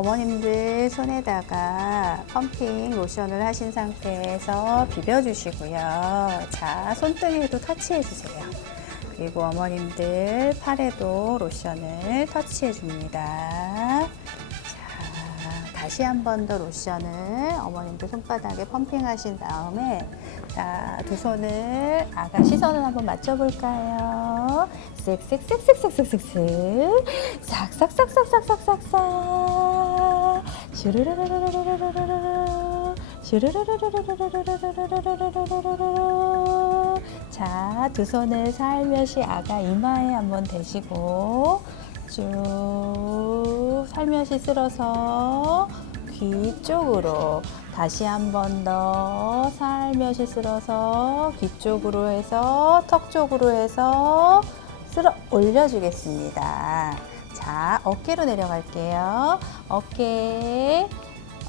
어머님들 손에다가 펌핑 로션을 하신 상태에서 비벼주시고요. 자, 손등에도 터치해 주세요. 그리고 어머님들 팔에도 로션을 터치해 줍니다. 자, 다시 한 번 더 로션을 어머님들 손바닥에 펌핑하신 다음에 자, 두 손을 아가 시선을 한번 맞춰볼까요? 쓱쓱쓱쓱쓱쓱쓱쓱 싹싹싹싹싹싹싹싹 자, 두 손을 살며시 아가 이마에 한번 대시고 쭉 살며시 쓸어서 귀 쪽으로 다시 한 번 더 살며시 쓸어서 귀 쪽으로 해서 턱 쪽으로 해서 쓸어 올려주겠습니다. 자, 어깨로 내려갈게요. 어깨,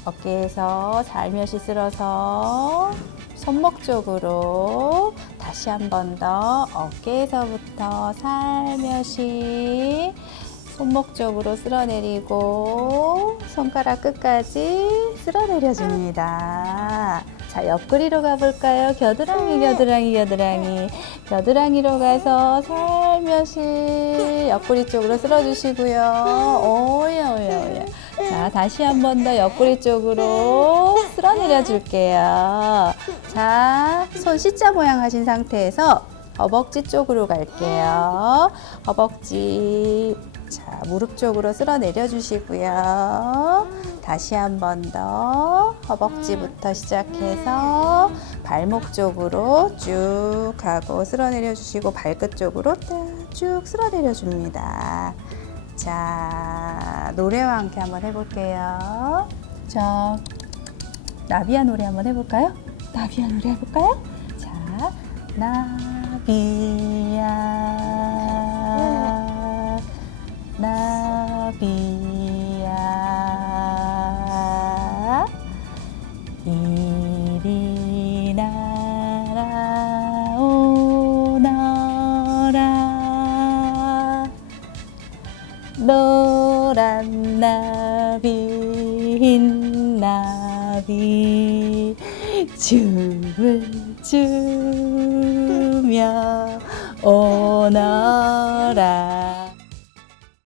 어깨에서 살며시 쓸어서 손목 쪽으로 다시 한 번 더 어깨에서부터 살며시 손목 쪽으로 쓸어내리고 손가락 끝까지 쓸어내려줍니다. 자, 옆구리로 가볼까요? 겨드랑이, 겨드랑이, 겨드랑이. 겨드랑이로 가서 살며시 옆구리 쪽으로 쓸어주시고요. 오야, 오야, 오야. 자, 다시 한 번 더 옆구리 쪽으로 쓸어내려 줄게요. 자, 손 C자 모양 하신 상태에서 허벅지 쪽으로 갈게요. 허벅지. 자, 무릎 쪽으로 쓸어 내려 주시고요. 다시 한 번 더 허벅지부터 시작해서 발목 쪽으로 쭉 하고 쓸어 내려 주시고 발끝 쪽으로 쭉 쓸어 내려 줍니다. 자, 노래와 함께 한번 해볼게요. 자, 나비야 노래 한번 해볼까요? 나비야 노래 해볼까요? 자, 나비야, 노란 나비 흰 나비. 춤을 추며 오너라